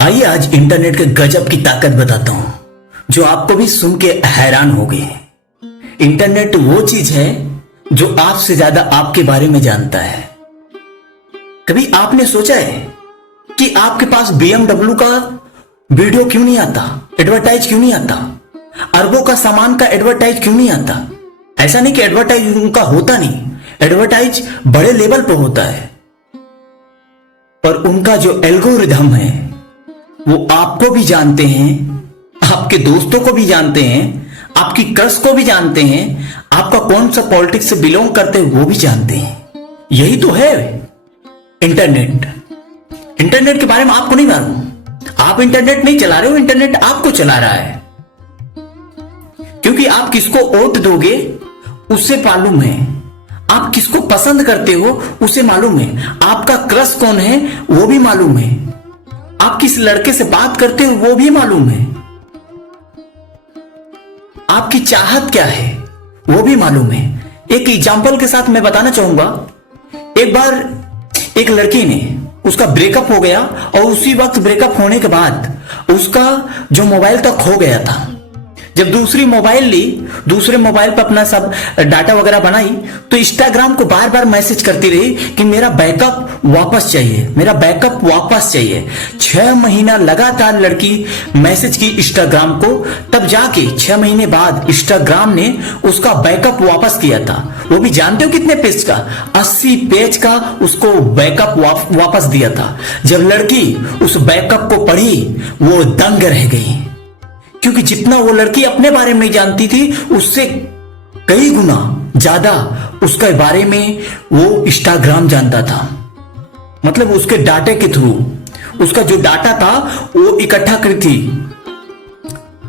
आइए आज इंटरनेट के गजब की ताकत बताता हूं जो आपको भी सुन के हैरान होगे। इंटरनेट वो चीज है जो आपसे ज्यादा आपके बारे में जानता है। कभी आपने सोचा है कि आपके पास BMW का वीडियो क्यों नहीं आता, एडवर्टाइज क्यों नहीं आता, अरबों का सामान का एडवर्टाइज क्यों नहीं आता? ऐसा नहीं कि एडवर्टाइज उनका होता नहीं, एडवर्टाइज बड़े लेवल पर होता है, पर उनका जो एल्गोरिथम है वो आपको भी जानते हैं, आपके दोस्तों को भी जानते हैं, आपकी क्रश को भी जानते हैं, आपका कौन सा पॉलिटिक्स से बिलोंग करते हैं वो भी जानते हैं। यही तो है इंटरनेट। इंटरनेट के बारे में आपको नहीं मालूम, आप इंटरनेट नहीं चला रहे हो, इंटरनेट आपको चला रहा है। क्योंकि आप किसको वोट दोगे उससे मालूम है, आप किसको पसंद करते हो उसे मालूम है, आपका क्रश कौन है वो भी मालूम है, आप किस लड़के से बात करते हो वो भी मालूम है, आपकी चाहत क्या है वो भी मालूम है। एक एग्जांपल के साथ मैं बताना चाहूंगा। एक बार एक लड़की ने, उसका ब्रेकअप हो गया और उसी वक्त ब्रेकअप होने के बाद उसका जो मोबाइल था खो गया था। जब दूसरी मोबाइल ली, दूसरे मोबाइल पर अपना सब डाटा वगैरह बनाई तो इंस्टाग्राम को बार बार मैसेज करती रही कि मेरा बैकअप वापस चाहिए, मेरा बैकअप वापस चाहिए। 6 महीना लगातार लड़की मैसेज की इंस्टाग्राम को, तब जाके 6 महीने बाद इंस्टाग्राम ने उसका बैकअप वापस किया था। वो भी जानते हो कितने पेज का? 80 पेज का उसको बैकअप वापस दिया था। जब लड़की उस बैकअप को पढ़ी वो दंग रह गई, क्योंकि जितना वो लड़की अपने बारे में जानती थी उससे कई गुना ज्यादा उसके बारे में वो इंस्टाग्राम जानता था। मतलब उसके डाटे के थ्रू, उसका जो डाटा था वो इकट्ठा करी थी।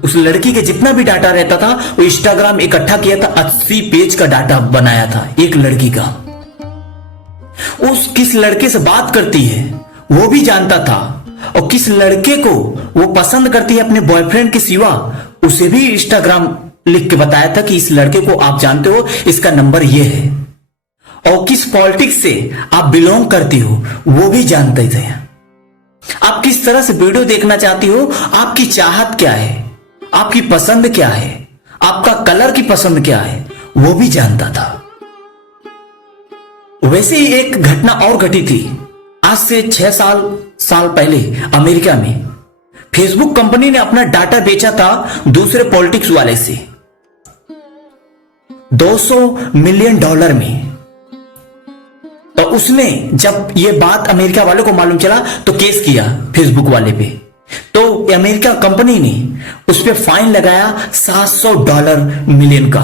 उस लड़की के जितना भी डाटा रहता था वो इंस्टाग्राम इकट्ठा किया था। 80 पेज का डाटा बनाया था एक लड़की का। उस किस लड़के से बात करती है वो भी जानता था, और किस लड़के को वो पसंद करती है अपने बॉयफ्रेंड के सिवा उसे भी इंस्टाग्राम लिख के बताया था कि इस लड़के को आप जानते हो, इसका नंबर ये है। और किस पॉलिटिक्स से आप बिलोंग करती हो वो भी जानते थे। आप किस तरह से वीडियो देखना चाहती हो, आपकी चाहत क्या है, आपकी पसंद क्या है, आपका कलर की पसंद क्या है वो भी जानता था। वैसे ही एक घटना और घटी थी आज से 6 साल पहले। अमेरिका में फेसबुक कंपनी ने अपना डाटा बेचा था दूसरे पॉलिटिक्स वाले से $200 मिलियन में। तो उसने जब यह बात अमेरिका वालों को मालूम चला तो केस किया फेसबुक वाले पे। तो अमेरिका कंपनी ने उस पर फाइन लगाया $700 मिलियन का।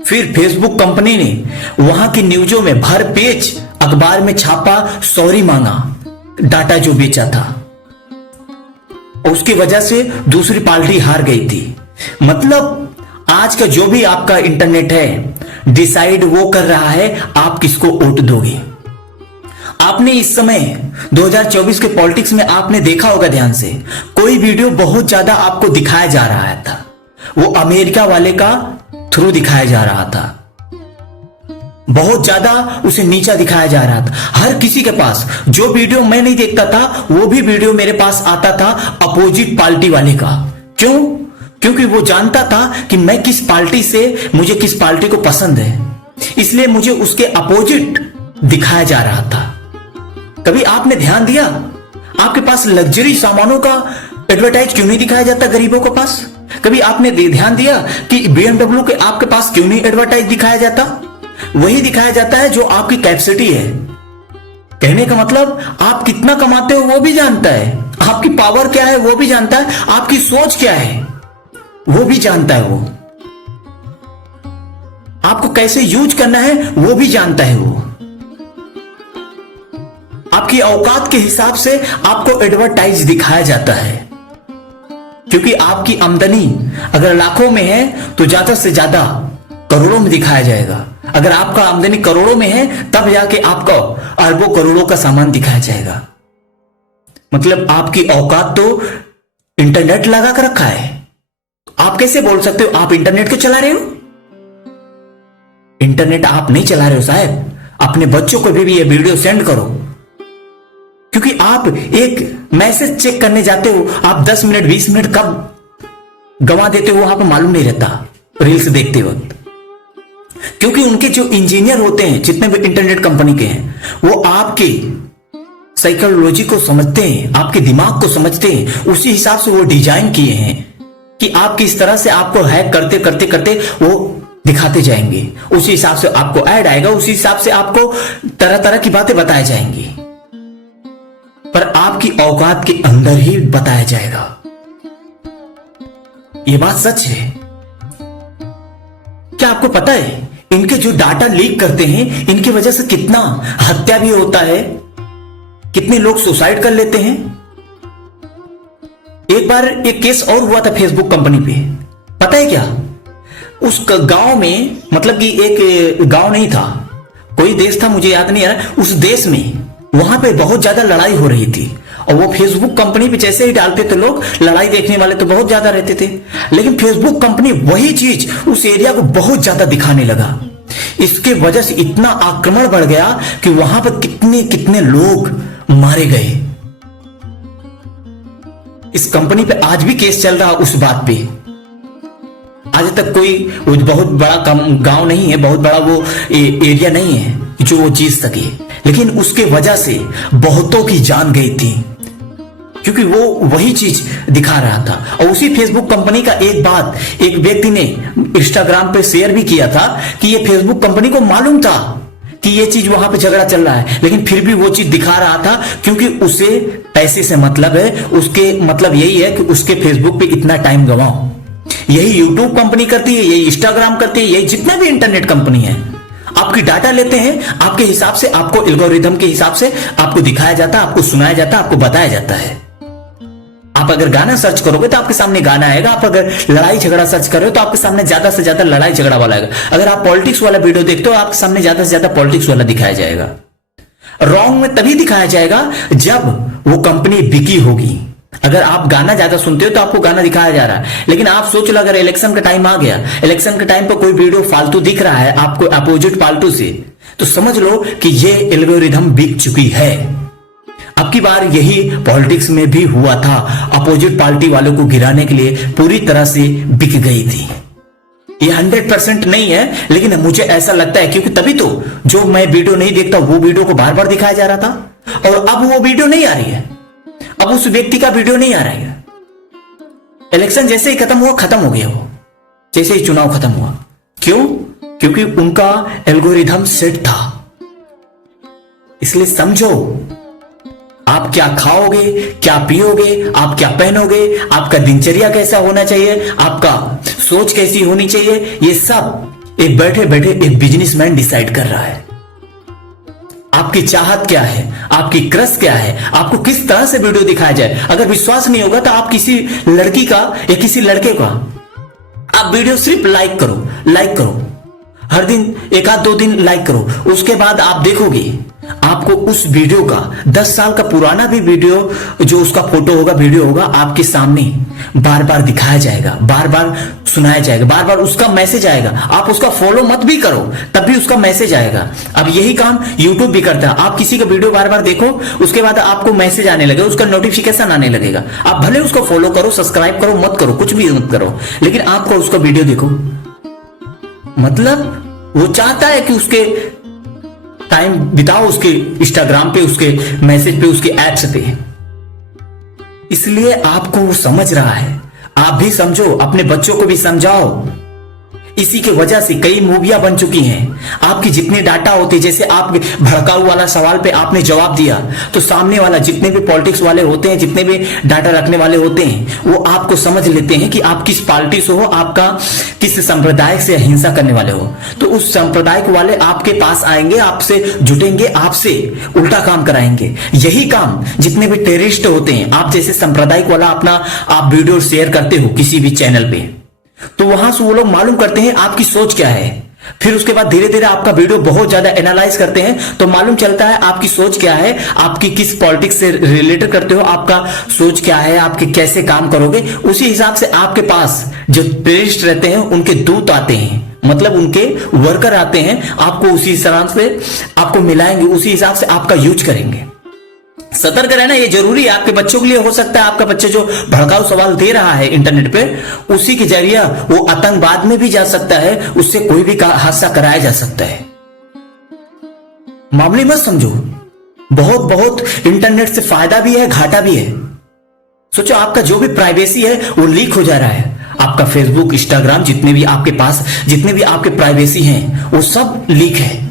फिर फेसबुक कंपनी ने वहां की न्यूजों में भर पेज अखबार में छापा, सॉरी मांगा डाटा जो बेचा था। उसकी वजह से दूसरी पार्टी हार गई थी। मतलब आज का जो भी आपका इंटरनेट है डिसाइड वो कर रहा है आप किसको वोट दोगे। आपने इस समय 2024 के पॉलिटिक्स में आपने देखा होगा ध्यान से, कोई वीडियो बहुत ज्यादा आपको दिखाया जा रहा था, वो अमेरिका वाले का थ्रू दिखाया जा रहा था। बहुत ज्यादा उसे नीचा दिखाया जा रहा था। हर किसी के पास जो वीडियो मैं नहीं देखता था वो भी वीडियो मेरे पास आता था अपोजिट पार्टी वाले का। क्यों? क्योंकि वो जानता था कि मैं किस पार्टी से, मुझे किस पार्टी को पसंद है, इसलिए मुझे उसके अपोजिट दिखाया जा रहा था। कभी आपने ध्यान दिया आपके पास लग्जरी सामानों का एडवर्टाइज क्यों नहीं दिखाया जाता गरीबों के पास? कभी आपने ध्यान दिया कि BMW के आपके पास क्यों नहीं एडवर्टाइज दिखाया जाता? वही दिखाया जाता है जो आपकी कैपेसिटी है। कहने का मतलब आप कितना कमाते हो वो भी जानता है, आपकी पावर क्या है वो भी जानता है, आपकी सोच क्या है वो भी जानता है, वो आपको कैसे यूज करना है वो भी जानता है। वो आपकी औकात के हिसाब से आपको एडवर्टाइज दिखाया जाता है। क्योंकि आपकी आमदनी अगर लाखों में है तो ज्यादा से ज्यादा करोड़ों में दिखाया जाएगा। अगर आपका आमदनी करोड़ों में है तब जाके आपका अरबों करोड़ों का सामान दिखाया जाएगा। मतलब आपकी औकात तो इंटरनेट लगा कर रखा है। आप कैसे बोल सकते हो आप इंटरनेट को चला रहे हो? इंटरनेट आप नहीं चला रहे हो साहब। अपने बच्चों को भी ये वीडियो सेंड करो, क्योंकि आप एक मैसेज चेक करने जाते हो, आप 10 मिनट 20 मिनट कब गंवा देते हो वहां पर मालूम नहीं रहता रील्स देखते वक्त। क्योंकि उनके जो इंजीनियर होते हैं जितने भी इंटरनेट कंपनी के हैं, वो आपके साइकोलॉजी को समझते हैं, आपके दिमाग को समझते हैं, उसी हिसाब से वो डिजाइन किए हैं कि आप किस तरह से आपको हैक करते करते करते वो दिखाते जाएंगे। उसी हिसाब से आपको ऐड आएगा, उसी हिसाब से आपको तरह तरह की बातें बताई जाएंगी, पर आपकी औकात के अंदर ही बताया जाएगा। ये बात सच है। क्या आपको पता है इनके जो डाटा लीक करते हैं, इनकी वजह से कितना हत्या भी होता है, कितने लोग सुसाइड कर लेते हैं। एक बार एक केस और हुआ था फेसबुक कंपनी पे, पता है क्या? उस गांव में, मतलब कि एक गांव नहीं था, कोई देश था, मुझे याद नहीं आ रहा, उस देश में वहां पे बहुत ज्यादा लड़ाई हो रही थी और वो फेसबुक कंपनी पे जैसे ही डालते थे लोग, लड़ाई देखने वाले तो बहुत ज्यादा रहते थे, लेकिन फेसबुक कंपनी वही चीज उस एरिया को बहुत ज्यादा दिखाने लगा। इसके वजह से इतना आक्रमण बढ़ गया कि वहां पर कितने कितने लोग मारे गए। इस कंपनी पे आज भी केस चल रहा उस बात पे। आज तक कोई बहुत बड़ा गांव नहीं है, बहुत बड़ा वो एरिया नहीं है जो वो जीत सके, लेकिन उसके वजह से बहुतों की जान गई थी, क्योंकि वो वही चीज दिखा रहा था। और उसी फेसबुक कंपनी का एक बात एक व्यक्ति ने इंस्टाग्राम पे शेयर भी किया था कि ये फेसबुक कंपनी को मालूम था कि ये चीज वहां पे झगड़ा चल रहा है, लेकिन फिर भी वो चीज दिखा रहा था, क्योंकि उसे पैसे से मतलब है, उसके मतलब यही है कि उसके फेसबुक पे इतना टाइम गवाओ। यही यूट्यूब कंपनी करती है, यही इंस्टाग्राम करती है, यही जितना भी इंटरनेट कंपनी है, आपकी डाटा लेते हैं, आपके हिसाब से, आपको एल्गोरिथम के हिसाब से आपको दिखाया जाता है, आपको सुनाया जाता है, आपको बताया जाता है। आप अगर गाना सर्च करोगे तो आपके सामने गाना आएगा, आप अगर लड़ाई झगड़ा सर्च कर रहे हो तो आपके सामने ज्यादा से ज्यादा लड़ाई झगड़ा वाला आएगा। अगर आप पॉलिटिक्स वाला वीडियो देखते हो, आपके सामने ज्यादा से ज्यादा पॉलिटिक्स वाला दिखाया जाएगा। रॉन्ग में तभी दिखाया जाएगा जब वो कंपनी बिकी होगी। अगर आप गाना ज्यादा सुनते हो तो आपको गाना दिखाया जा रहा है, लेकिन आप सोच लो अगर इलेक्शन का टाइम आ गया, इलेक्शन के टाइम पर कोई वीडियो फालतू दिख रहा है आपको अपोजिट फालतू से, तो समझ लो कि ये एल्गोरिथम बिक चुकी है। अब की बार यही पॉलिटिक्स में भी हुआ था, अपोजिट पार्टी वालों को गिराने के लिए पूरी तरह से बिक गई थी। ये 100% नहीं है, लेकिन मुझे ऐसा लगता है, क्योंकि तभी तो जो मैं वीडियो नहीं देखता वो वीडियो को बार बार दिखाया जा रहा था, और अब वो वीडियो नहीं आ रही है, अब उस व्यक्ति का वीडियो नहीं आ रहा है। इलेक्शन जैसे ही खत्म हुआ, खत्म हो गया वो, जैसे ही चुनाव खत्म हुआ। क्यों? क्योंकि उनका एल्गोरिथम सेट था। इसलिए समझो, आप क्या खाओगे, क्या पियोगे, आप क्या पहनोगे, आपका दिनचर्या कैसा होना चाहिए, आपका सोच कैसी होनी चाहिए, ये सब एक बैठे बैठे एक बिजनेसमैन डिसाइड कर रहा है। आपकी चाहत क्या है, आपकी क्रश क्या है, आपको किस तरह से वीडियो दिखाया जाए। अगर विश्वास नहीं होगा तो आप किसी लड़की का या किसी लड़के का आप वीडियो सिर्फ लाइक करो, हर दिन 1-2 दिन लाइक करो, उसके बाद आप देखोगे आपको उस वीडियो का 10 साल का पुराना भी वीडियो जो उसका फोटो होगा, वीडियो होगा, आपके सामने बार बार दिखाया जाएगा, बार बार सुनाया जाएगा, बार बार उसका मैसेज आएगा। आप उसका फॉलो मत भी करो तब भी उसका मैसेज आएगा। अब यही काम यूट्यूब भी करता है। आप किसी का वीडियो बार बार देखो, उसके बाद आपको मैसेज आने लगेगा, उसका नोटिफिकेशन आने लगेगा। आप भले उसको फॉलो करो, सब्सक्राइब करो, मत करो, कुछ भी मत करो, लेकिन आपको उसका वीडियो देखो। मतलब वो चाहता है कि उसके टाइम बिताओ उसके इंस्टाग्राम पे, उसके मैसेज पे, उसके एप्स पे। इसलिए आपको वो समझ रहा है, आप भी समझो, अपने बच्चों को भी समझाओ। इसी के वजह से कई मूवियां बन चुकी हैं। आपकी जितने डाटा होते, जैसे आप भड़काऊ वाला सवाल पे आपने जवाब दिया, तो सामने वाला जितने भी पॉलिटिक्स वाले होते हैं, जितने भी डाटा रखने वाले होते हैं, वो आपको समझ लेते हैं कि आप किस पार्टी से हो, आपका किस संप्रदाय से हिंसा करने वाले हो। तो उस संप्रदाय वाले आपके पास आएंगे, आपसे जुटेंगे, आपसे उल्टा काम कराएंगे। यही काम जितने भी टेररिस्ट होते हैं, आप जैसे सांप्रदायिक वाला अपना आप वीडियो शेयर करते हो किसी भी चैनल पे, तो वहां से वो लोग मालूम करते हैं आपकी सोच क्या है। फिर उसके बाद धीरे धीरे आपका वीडियो बहुत ज्यादा एनालाइज करते हैं, तो मालूम चलता है आपकी सोच क्या है, आपकी किस पॉलिटिक्स से रिलेटेड करते हो, आपका सोच क्या है, आपके कैसे काम करोगे। उसी हिसाब से आपके पास जो टेररिस्ट रहते हैं उनके दूत आते हैं, मतलब उनके वर्कर आते हैं, आपको उसी हिसाब से आपको मिलाएंगे, उसी हिसाब से आपका यूज करेंगे। सतर्क रहना ये जरूरी है आपके बच्चों के लिए। हो सकता है आपका बच्चा जो भड़काऊ सवाल दे रहा है इंटरनेट पे, उसी के जरिए वो आतंकवाद में भी जा सकता है, उससे कोई भी हादसा कराया जा सकता है। मामूली मत समझो, बहुत बहुत इंटरनेट से फायदा भी है, घाटा भी है। सोचो आपका जो भी प्राइवेसी है वो लीक हो जा रहा है। आपका फेसबुक, इंस्टाग्राम, जितने भी आपके पास जितने भी आपके प्राइवेसी हैं वो सब लीक है।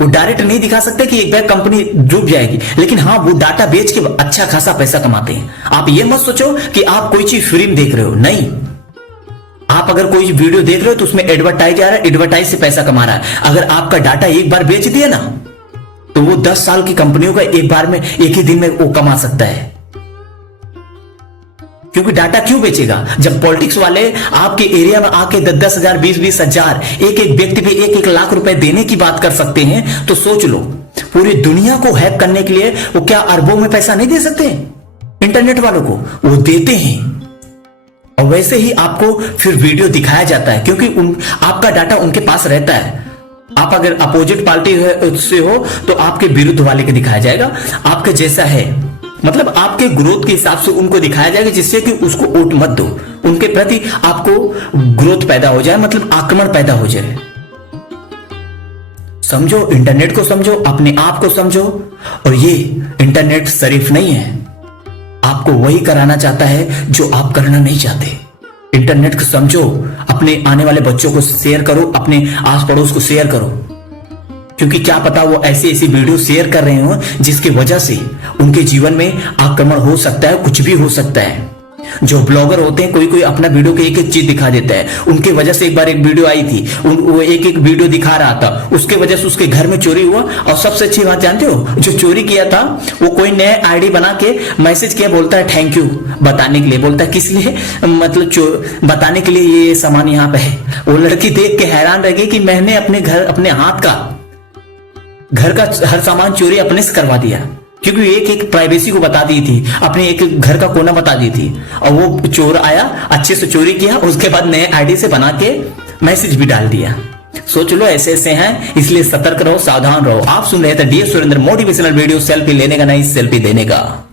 वो डायरेक्ट नहीं दिखा सकते कि एक बार कंपनी डूब जाएगी, लेकिन हाँ वो डाटा बेच के अच्छा खासा पैसा कमाते हैं। आप ये मत सोचो कि आप कोई चीज फ्री में देख रहे हो, नहीं। आप अगर कोई वीडियो देख रहे हो तो उसमें एडवर्टाइज आ रहा है, एडवर्टाइज से पैसा कमा रहा है। अगर आपका डाटा एक बार बेच दिया ना तो वो 10 साल की कंपनियों का एक बार में, एक ही दिन में वो कमा सकता है। क्योंकि डाटा क्यों बेचेगा? जब पॉलिटिक्स वाले आपके एरिया में आके 10-10 हजार, 20-20 हजार, एक एक व्यक्ति पे 1-1 लाख रुपए देने की बात कर सकते हैं, तो सोच लो पूरी दुनिया को हैक करने के लिए वो क्या अरबों में पैसा नहीं दे सकते? इंटरनेट वालों को वो देते हैं। और वैसे ही आपको फिर वीडियो दिखाया जाता है, क्योंकि आपका डाटा उनके पास रहता है। आप अगर अपोजिट पार्टी से हो तो आपके विरुद्ध वाले के दिखाया जाएगा, आपके जैसा है मतलब आपके ग्रोथ के हिसाब से उनको दिखाया जाएगा, जिससे कि उसको वोट मत दो, उनके प्रति आपको ग्रोथ पैदा हो जाए, मतलब आक्रमण पैदा हो जाए। समझो, इंटरनेट को समझो, अपने आप को समझो। और ये इंटरनेट शरीफ नहीं है, आपको वही कराना चाहता है जो आप करना नहीं चाहते। इंटरनेट को समझो, अपने आने वाले बच्चों को शेयर करो, अपने आस पड़ोस को शेयर करो, क्योंकि क्या पता वो ऐसी ऐसी वीडियो शेयर कर रहे हो जिसकी वजह से उनके जीवन में आक्रमण हो सकता है, कुछ भी हो सकता है। जो ब्लॉगर होते हैं, कोई कोई अपना वीडियो के एक एक चीज दिखा देता है, उनके वजह से एक बार एक वीडियो आई थी, वो एक एक वीडियो दिखा रहा था, उसके वजह से उसके घर में चोरी हुआ। और सबसे अच्छी बात जानते हो, जो चोरी किया था वो कोई नया आईडी बना के मैसेज किया, बोलता है थैंक यू बताने के लिए, बोलता है किस लिए, मतलब बताने के लिए ये सामान यहाँ पे है। वो लड़की देख के हैरान रह गई कि मैंने अपने घर, अपने हाथ का घर का हर सामान चोरी अपने से करवा दिया, क्योंकि एक एक प्राइवेसी को बता दी थी, अपने एक घर का कोना बता दी थी। और वो चोर आया, अच्छे से चोरी किया, उसके बाद नए आईडी से बना के मैसेज भी डाल दिया। सोच लो, ऐसे ऐसे हैं, इसलिए सतर्क रहो, सावधान रहो। आप सुन रहे थे D Surendra motivational video, selfie लेने का नहीं, सेल्फी देने का।